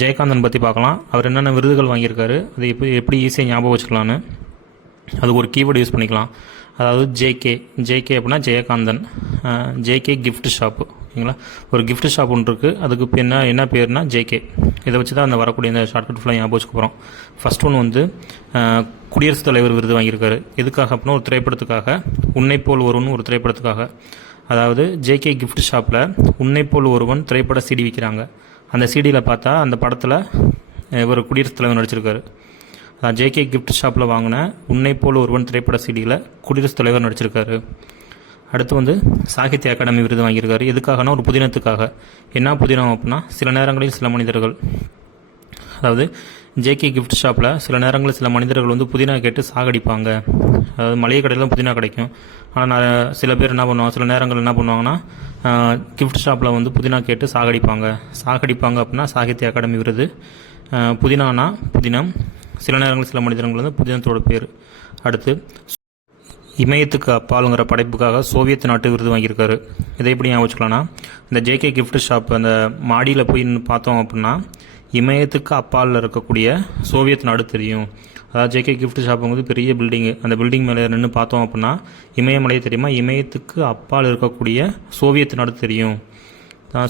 ஜெயகாந்தன் பற்றி பார்க்கலாம். அவர் என்னென்ன விருதுகள் வாங்கியிருக்காரு, அது எப்படி ஈஸியாக ஞாபகம் வச்சுக்கலான்னு அதுக்கு ஒரு கீவேர்டு யூஸ் பண்ணிக்கலாம். அதாவது ஜேகே அப்படின்னா ஜெயகாந்தன். ஜேகே கிஃப்ட் ஷாப்பு, ஓகேங்களா. ஒரு கிஃப்ட் ஷாப் ஒன்று இருக்குது, அதுக்கு இப்போ என்ன பேர்னா ஜேகே. இதை வச்சு தான் அந்த வரக்கூடிய இந்த ஷார்ட்கட் ஃபுல்லாக ஞாபகம் வச்சுக்க போகிறோம். ஃபர்ஸ்ட் ஒன்று வந்து குடியரசுத் தலைவர் விருது வாங்கியிருக்காரு. எதுக்காக அப்படின்னா ஒரு திரைப்படத்துக்காக, உன்னைப்போல் ஒருவன் ஒரு திரைப்படத்துக்காக. அதாவது ஜேகே கிஃப்ட் ஷாப்பில் உன்னைப்போல் ஒருவன் திரைப்பட சிடி விற்கிறாங்க. அந்த சிடியில் பார்த்தா அந்த படத்தில் ஒரு குடியரசுத் தலைவர் நடிச்சிருக்காரு. ஜேகே கிஃப்ட் ஷாப்பில் வாங்கின உன்னைப்போல் ஒருவன் திரைப்பட சிடியில் குடியரசுத் தலைவர் நடிச்சிருக்காரு. அடுத்து வந்து சாகித்ய அகாடமி விருது வாங்கியிருக்காரு. எதுக்காகனா ஒரு புதினத்துக்காக. என்ன புதினம் அப்படின்னா சில நேரங்களில் சில மனிதர்கள், அதாவது ஜேகே கிஃப்ட் ஷாப்பில் சில நேரங்களில் சில மனிதர்கள் வந்து புதினா கேட்டு சாகடிப்பாங்க. அதாவது மளிகை கடையில் புதினா கிடைக்கும், ஆனால் சில பேர் என்ன பண்ணுவாங்க, சில நேரங்கள் என்ன பண்ணுவாங்கன்னா கிஃப்ட் ஷாப்பில் வந்து புதினா கேட்டு சாகடிப்பாங்க அப்படின்னா சாகித்ய அகாடமி விருது. புதினானா புதினம், சில நேரங்களில் சில மனிதர்கள் வந்து புதினத்தோட பேர். அடுத்து இமயத்துக்கு அப்பாலுங்கிற படைப்புக்காக சோவியத் நாட்டு விருது வாங்கியிருக்காரு. இதை எப்படி ஞாபகம் வச்சுக்கலாம்னா, இந்த ஜேகே கிஃப்ட் ஷாப் அந்த மாடியில் போய் பார்த்தோம் அப்படின்னா இமயத்துக்கு அப்பாலில் இருக்கக்கூடிய சோவியத் நாடு தெரியும். அதாவது ஜேகே கிஃப்ட் ஷாப் வந்து பெரிய பில்டிங்கு, அந்த பில்டிங் மேலே நின்று பார்த்தோம் அப்படின்னா இமயமலையே தெரியுமா, இமயத்துக்கு அப்பால் இருக்கக்கூடிய சோவியத் நாடு தெரியும்.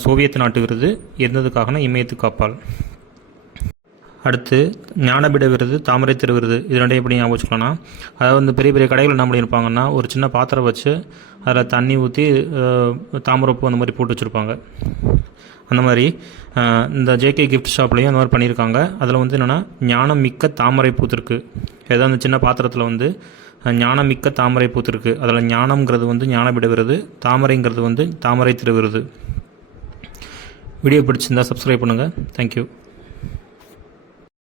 சோவியத் நாட்டு விருது எந்ததுக்காகனா இமயத்துக்கு அப்பால். அடுத்து ஞானபீட விருது, தாமரை திரு விருது. இது ரெண்டையும் எப்படி ஞாபகம் வச்சுக்கலாம்னா, அதாவது வந்து பெரிய பெரிய கடைகள் என்ன பண்ணியிருப்பாங்கன்னா ஒரு சின்ன பாத்திரம் வச்சு அதில் தண்ணி ஊற்றி தாமரைப்பூ அந்த மாதிரி போட்டு வச்சுருப்பாங்க. அந்த மாதிரி இந்த ஜேகே கிஃப்ட் ஷாப்லேயும் அந்த மாதிரி பண்ணியிருக்காங்க. அதில் வந்து என்னென்னா ஞானம் மிக்க தாமரை பூத்திருக்கு. ஏதாவது அந்த சின்ன பாத்திரத்தில் வந்து ஞானம் மிக்க தாமரை பூத்திருக்கு. அதில் ஞானம்ங்கிறது வந்து ஞானபீட விருது, தாமரைங்கிறது வந்து தாமரை திரு விருது. வீடியோ பிடிச்சிருந்தால் சப்ஸ்கிரைப் பண்ணுங்கள். தேங்க்யூ.